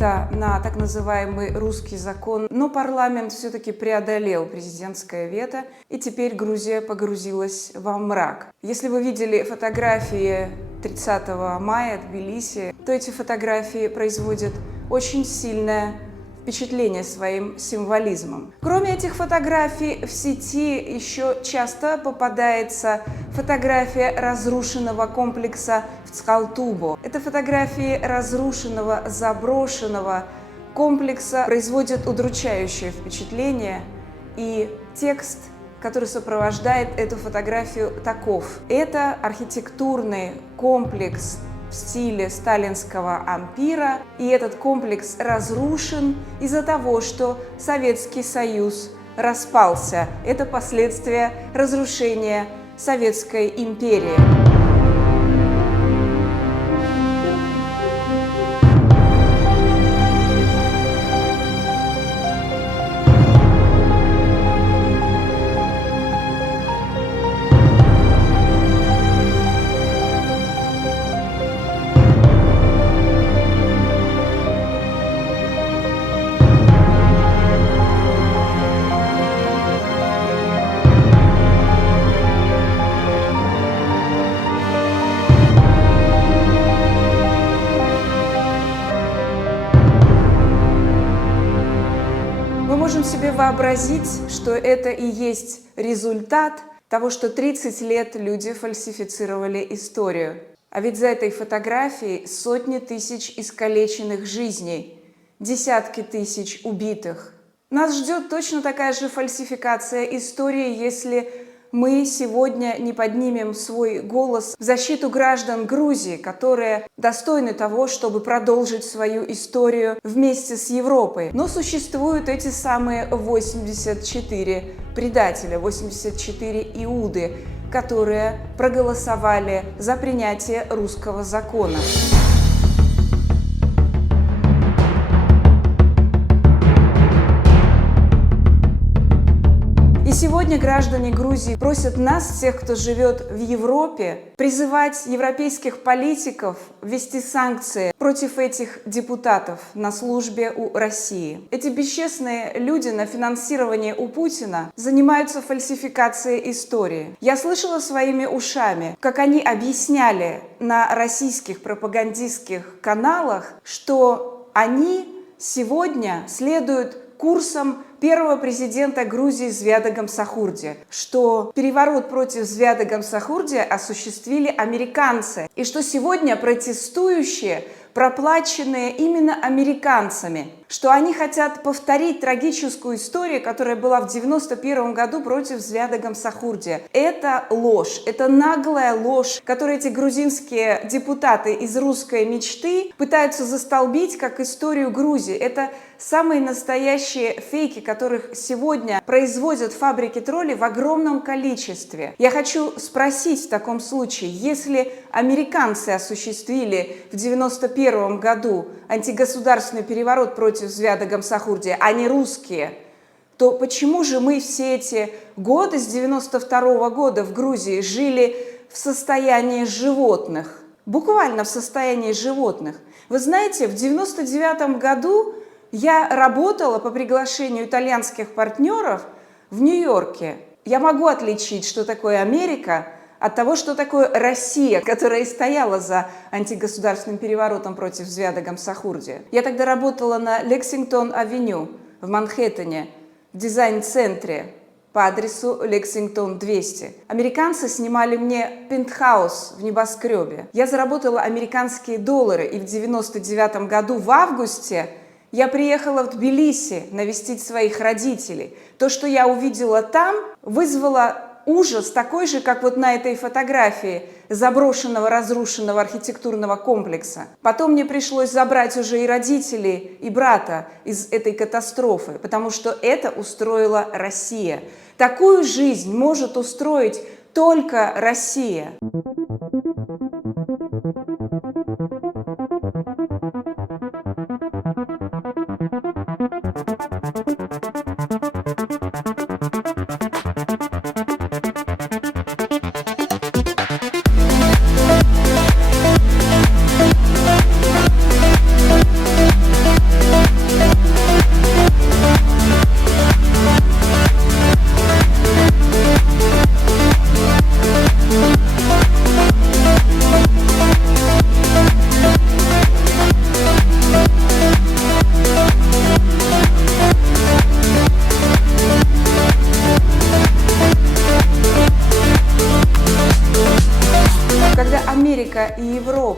вето на так называемый русский закон, но парламент все-таки преодолел президентское вето, и теперь Грузия погрузилась во мрак. Если вы видели фотографии 30 мая в Тбилиси, то эти фотографии производят очень сильное впечатление своим символизмом. Кроме этих фотографий, в сети еще часто попадается фотография разрушенного комплекса в Цхалтубо. Это фотографии разрушенного, заброшенного комплекса производят удручающее впечатление, и текст, который сопровождает эту фотографию, таков. Это архитектурный комплекс в стиле сталинского ампира, и этот комплекс разрушен из-за того, что Советский Союз распался. Это последствия разрушения Советской империи. Мы можем себе вообразить, что это и есть результат того, что 30 лет люди фальсифицировали историю. А ведь за этой фотографией сотни тысяч искалеченных жизней, десятки тысяч убитых. Нас ждет точно такая же фальсификация истории, если мы сегодня не поднимем свой голос в защиту граждан Грузии, которые достойны того, чтобы продолжить свою историю вместе с Европой. Но существуют эти самые 84 предателя, 84 Иуды, которые проголосовали за принятие русского закона. И сегодня граждане Грузии просят нас, всех, кто живет в Европе, призывать европейских политиков ввести санкции против этих депутатов на службе у России. Эти бесчестные люди на финансирование у Путина занимаются фальсификацией истории. Я слышала своими ушами, как они объясняли на российских пропагандистских каналах, что они сегодня следуют курсом первого президента Грузии Звиада Гамсахурдиа, что переворот против Звиады Гамсахурдиа осуществили американцы, и что сегодня протестующие проплаченные именно американцами, что они хотят повторить трагическую историю, которая была в 1991 году против Звиады Гамсахурдиа. Это ложь, это наглая ложь, которую эти грузинские депутаты из «Русской мечты» пытаются застолбить как историю Грузии. Это самые настоящие фейки, которых сегодня производят фабрики троллей в огромном количестве. Я хочу спросить в таком случае, если американцы осуществили в 1991 году антигосударственный переворот против Звиады Гамсахурдиа, а не русские, то почему же мы все эти годы с 1992 года в Грузии жили в состоянии животных? Буквально в состоянии животных. Вы знаете, в 1999 году я работала по приглашению итальянских партнеров в Нью-Йорке. Я могу отличить, что такое Америка, от того, что такое Россия, которая и стояла за антигосударственным переворотом против Звиады Гамсахурдиа. Я тогда работала на Лексингтон-авеню в Манхэттене, в дизайн-центре по адресу Лексингтон 200. Американцы снимали мне пентхаус в небоскребе. Я заработала американские доллары, и в 1999 году в августе я приехала в Тбилиси навестить своих родителей. То, что я увидела там, вызвало ужас такой же, как вот на этой фотографии заброшенного, разрушенного архитектурного комплекса. Потом мне пришлось забрать уже и родителей, и брата из этой катастрофы, потому что это устроила Россия. Такую жизнь может устроить только Россия.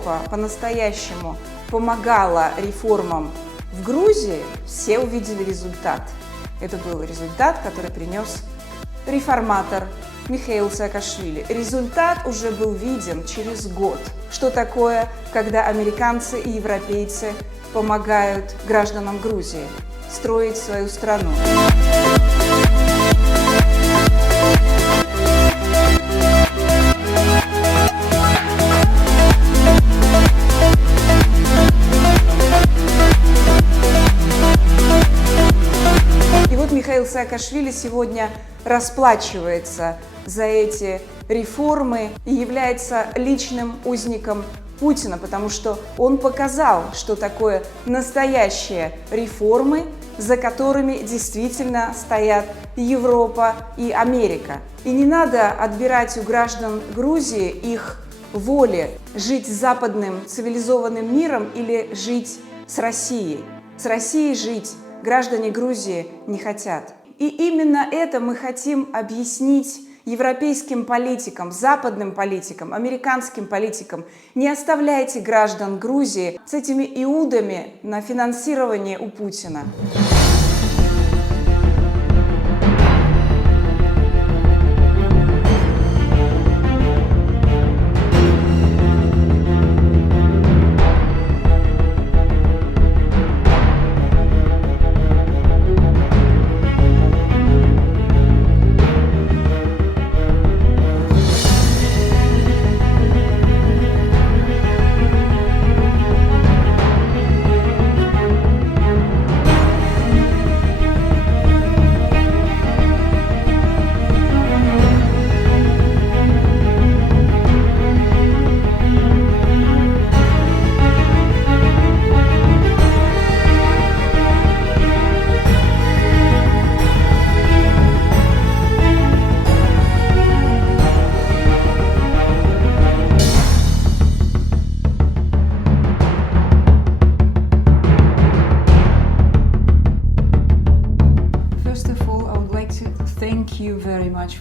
Европа по-настоящему помогала реформам в Грузии, все увидели результат. Это был результат, который принес реформатор Михаил Саакашвили. Результат уже был виден через год. Что такое, когда американцы и европейцы помогают гражданам Грузии строить свою страну? И вот Михаил Саакашвили сегодня расплачивается за эти реформы и является личным узником Путина, потому что он показал, что такое настоящие реформы, за которыми действительно стоят Европа и Америка. И не надо отбирать у граждан Грузии их воли жить с западным цивилизованным миром или жить с Россией. С Россией жить граждане Грузии не хотят. И именно это мы хотим объяснить европейским политикам, западным политикам, американским политикам. Не оставляйте граждан Грузии с этими иудами на финансирование у Путина.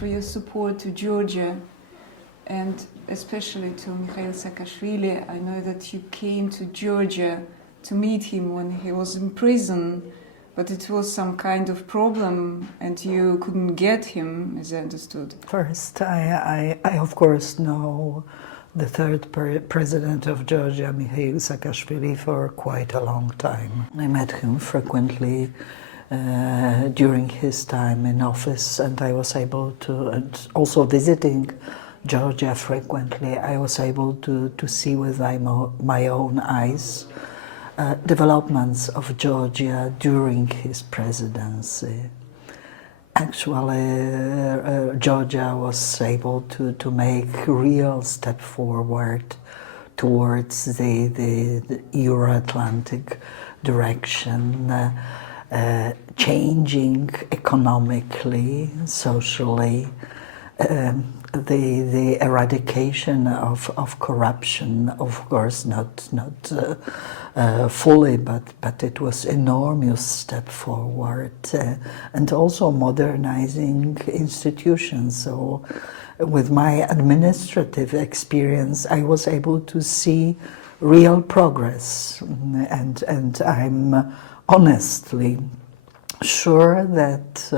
For your support to Georgia and especially to Mikhail Saakashvili. I know that you came to Georgia to meet him when he was in prison, but it was some kind of problem and you couldn't get him, as I understood. First, I of course know the third president of Georgia, Mikhail Saakashvili, for quite a long time. I met him frequently during his time in office, and I was able to, and also visiting Georgia frequently, I was able to see with my own eyes developments of Georgia during his presidency. Actually, Georgia was able to make a real step forward towards the Euro-Atlantic direction, changing economically, socially, the eradication of corruption, of course not fully, but it was enormous step forward, and also modernizing institutions. So with my administrative experience, I was able to see real progress, and I'm honestly sure that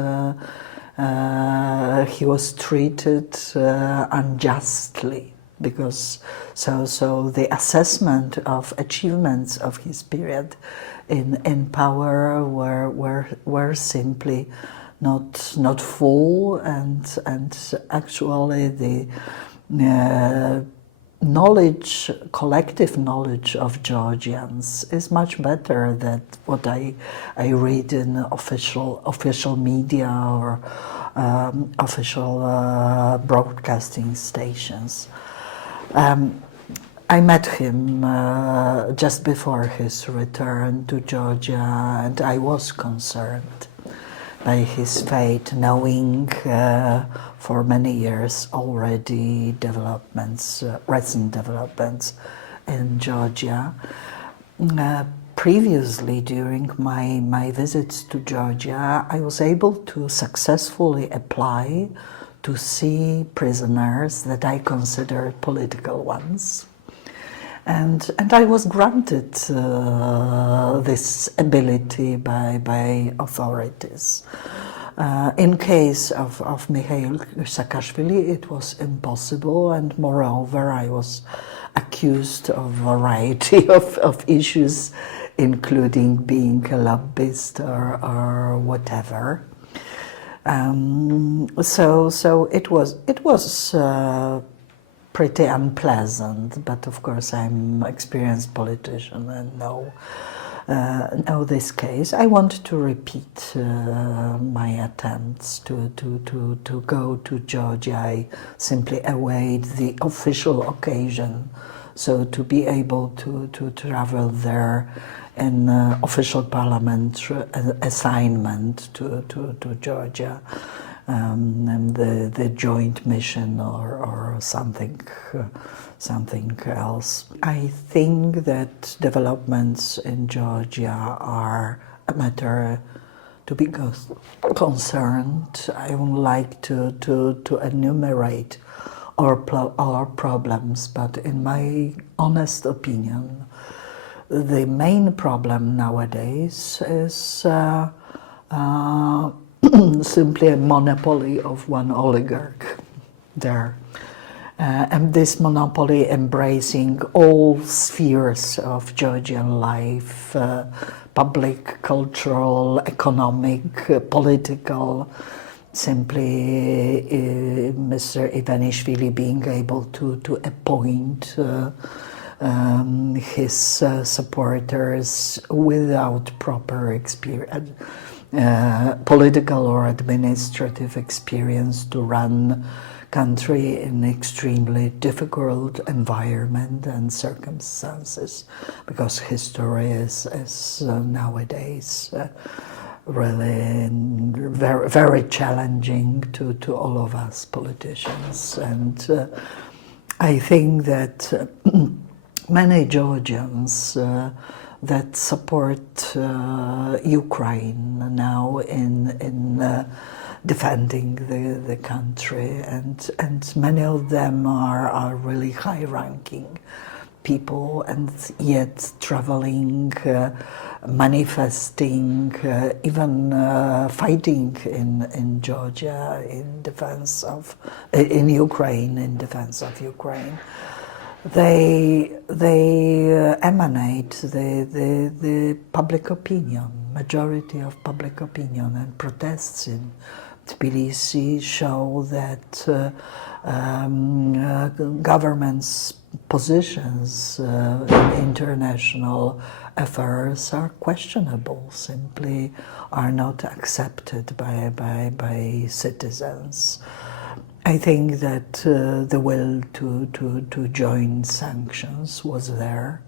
he was treated unjustly, because so the assessment of achievements of his period in power were simply not full, and actually the knowledge, collective knowledge of Georgians is much better than what I read in official media or official broadcasting stations. I met him just before his return to Georgia, and I was concerned by his fate, knowing for many years already recent developments in Georgia. Previously, during my visits to Georgia, I was able to successfully apply to see prisoners that I considered political ones. And I was granted this ability by authorities. In case of Mikhail Saakashvili, it was impossible, and moreover, I was accused of a variety of issues, including being a lobbyist or whatever. So it was pretty unpleasant, but of course I'm an experienced politician and know this case. I want to repeat my attempts to go to Georgia. I simply await the official occasion, so to be able to travel there in official parliament assignment to Georgia. And the joint mission or something else. I think that developments in Georgia are a matter to be concerned. I would like to enumerate our problems, but in my honest opinion, the main problem nowadays is simply a monopoly of one oligarch there. And this monopoly embracing all spheres of Georgian life, public, cultural, economic, political. Simply Mr. Ivanishvili being able to appoint his supporters without proper experience, political or administrative experience to run country in extremely difficult environment and circumstances, because history is nowadays really very, very challenging to all of us politicians. And I think that many Georgians that support Ukraine now in defending the country, and many of them are really high-ranking people, and yet traveling, manifesting, even fighting in Georgia in Ukraine in defense of Ukraine. They emanate the public opinion, majority of public opinion, and protests in Tbilisi show that government's positions in international affairs are questionable, simply are not accepted by citizens. I think that the will to join sanctions was there.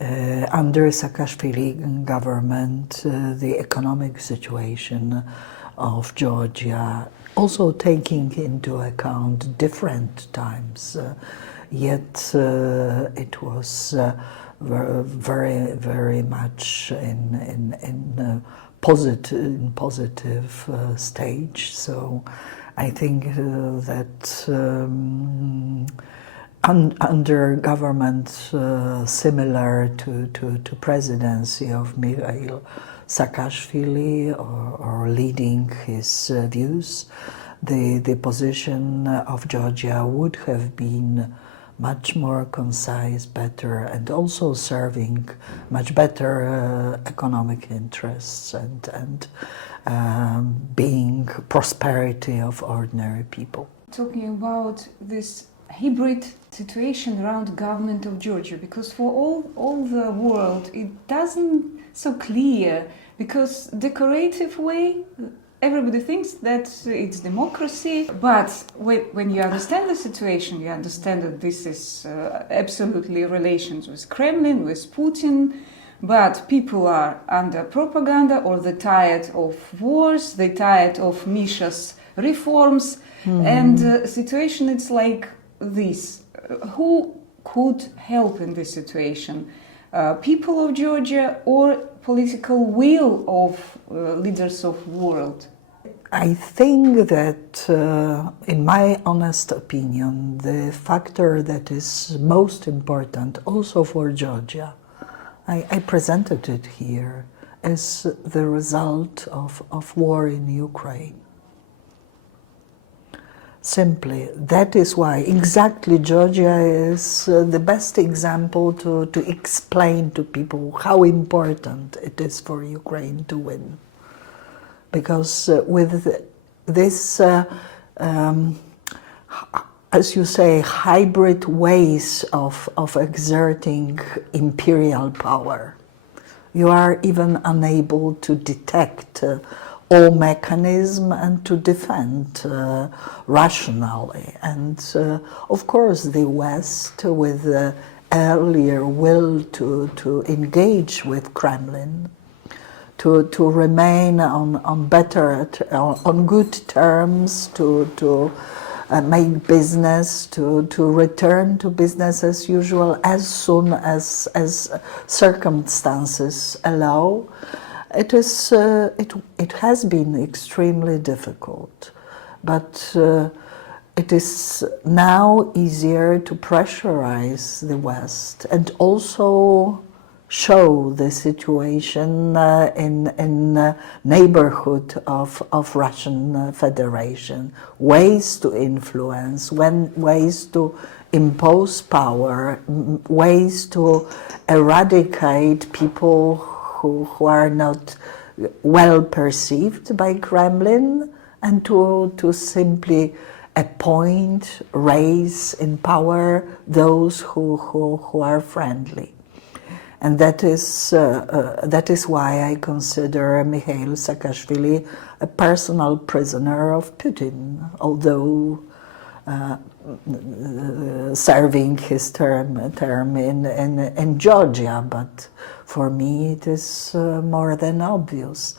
Under Saakashvili government, the economic situation of Georgia, also taking into account different times, yet it was very, very much in positive stage. So I think that under government similar to presidency of Mikhail Saakashvili or leading his views, the position of Georgia would have been much more concise, better, and also serving much better economic interests and being prosperity of ordinary people. Talking about this hybrid situation around government of Georgia, because for all the world it doesn't so clear, because decorative way everybody thinks that it's democracy, but when you understand the situation, you understand that this is absolutely relations with Kremlin, with Putin, but people are under propaganda, or they're tired of wars, they're tired of Misha's reforms, and the situation is like this. Who could help in this situation? People of Georgia or political will of leaders of world? I think that, in my honest opinion, the factor that is most important also for Georgia, I presented it here, is the result of war in Ukraine. Simply, that is why exactly Georgia is the best example to explain to people how important it is for Ukraine to win. Because with this, as you say, hybrid ways of exerting imperial power, you are even unable to detect all mechanism and to defend rationally. And of course the West, with the earlier will to engage with Kremlin, to remain on good terms, to make business, to return to business as usual as soon as circumstances allow. It has been extremely difficult, but it is now easier to pressurize the West and also show the situation in neighborhood of Russian Federation, ways to influence, ways to impose power, ways to eradicate people who are not well perceived by Kremlin, and to simply appoint, raise in power those who are friendly. And that is why I consider Mikhail Saakashvili a personal prisoner of Putin, although serving his term in Georgia, but for me it is more than obvious.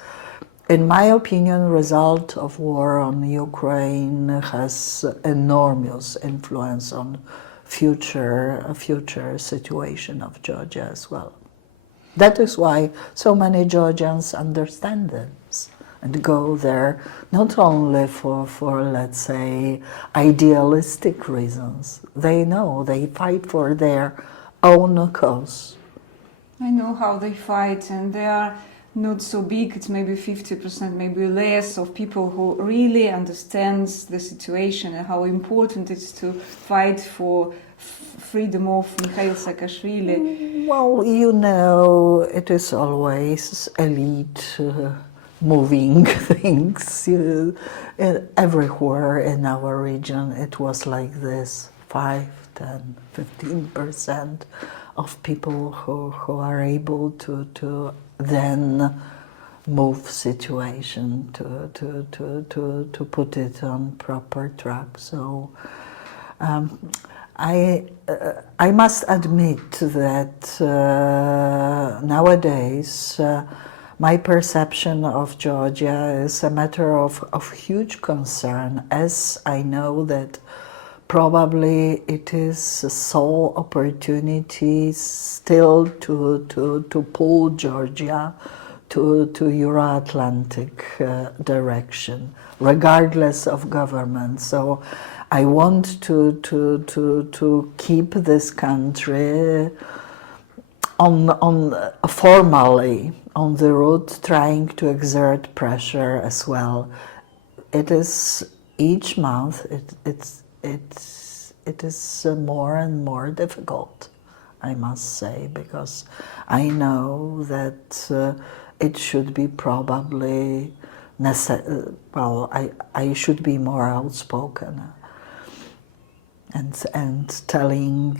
In my opinion, result of war on Ukraine has enormous influence on future situation of Georgia as well. That is why so many Georgians understand this and go there not only for let's say idealistic reasons. They know they fight for their own cause. I know how they fight, and they are not so big. It's maybe 50%, maybe less, of people who really understands the situation and how important it is to fight for freedom of Mikhail Saakashvili. Well, you know, it is always elite moving things. Everywhere in our region it was like this, 5, 10, 15% of people who are able to then move situation to put it on proper track. So I must admit that nowadays my perception of Georgia is a matter of huge concern, as I know that probably it is a sole opportunity still to pull Georgia to Euro-Atlantic direction, regardless of government. So I want to keep this country formally on the route, trying to exert pressure as well. It is each month. It is more and more difficult, I must say, because I know that it should be probably I should be more outspoken and telling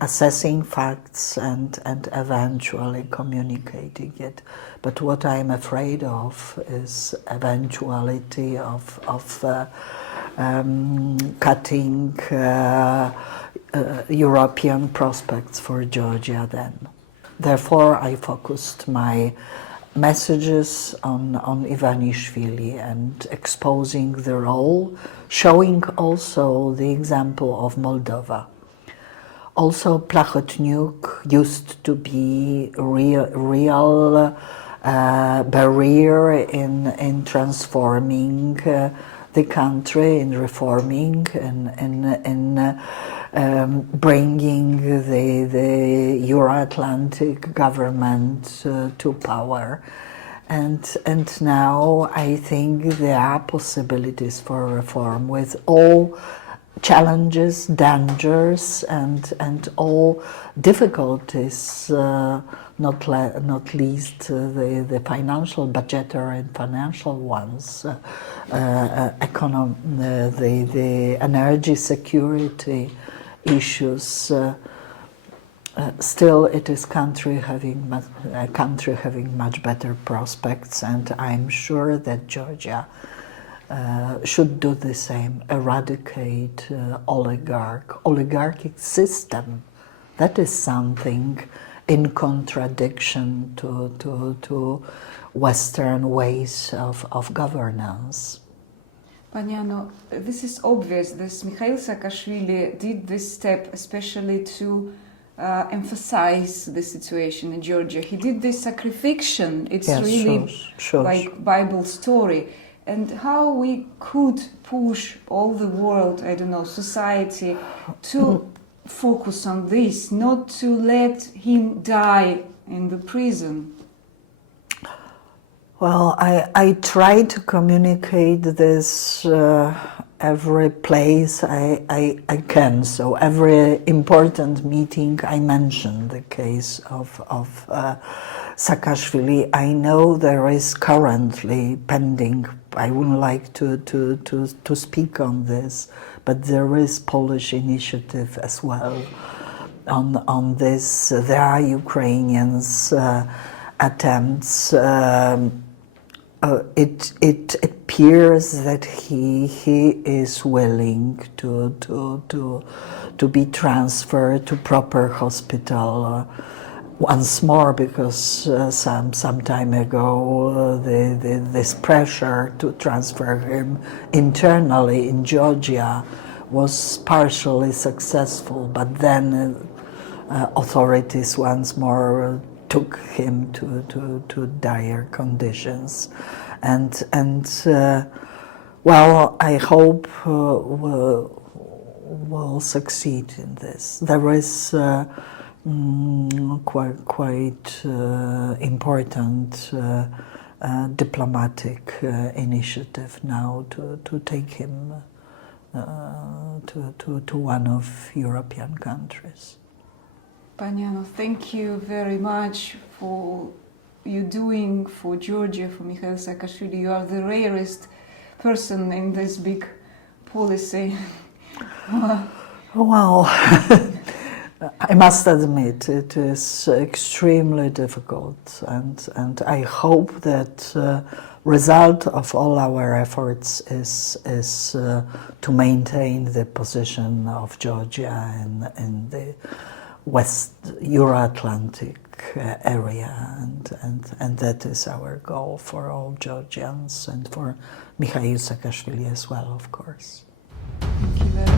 assessing facts and eventually communicating it. But what I'm afraid of is eventuality of cutting European prospects for Georgia then. Therefore, I focused my messages on Ivanishvili and exposing the role, showing also the example of Moldova. Also, Plahotniuk used to be real barrier in transforming the country, in reforming, in bringing the Euro-Atlantic government to power. And now I think there are possibilities for reform with all challenges, dangers, and all difficulties, not least the financial, budgetary and financial ones, the energy security issues. Still, it is a country having much better prospects, and I'm sure that Georgia should do the same, eradicate oligarchic system. That is something in contradiction to Western ways of governance. Paniano, this is obvious. This Mikhail Saakashvili did this step especially to emphasize the situation in Georgia. He did this sacrifice. It's yes, really sure. like Bible story. And how we could push all the world, I don't know, society to focus on this, not to let him die in the prison. Well, I try to communicate this every place I can. So every important meeting I mention the case of Saakashvili. I know there is currently pending, I wouldn't like to speak on this, but there is Polish initiative as well on this. There are Ukrainians attempts. It appears that he is willing to be transferred to proper hospital once more, because some time ago this pressure to transfer him internally in Georgia was partially successful, but then authorities once more took him to dire conditions, and well, I hope we'll succeed in this. There is quite important diplomatic initiative now to take him to one of European countries. Paniano, thank you very much for you doing for Georgia, for Mikhail Saakashvili. You are the rarest person in this big policy. Well, I must admit it is extremely difficult, and I hope that result of all our efforts is to maintain the position of Georgia in the West Euro-Atlantic area, and that is our goal for all Georgians and for Mikhail Saakashvili as well, of course. Thank you very much.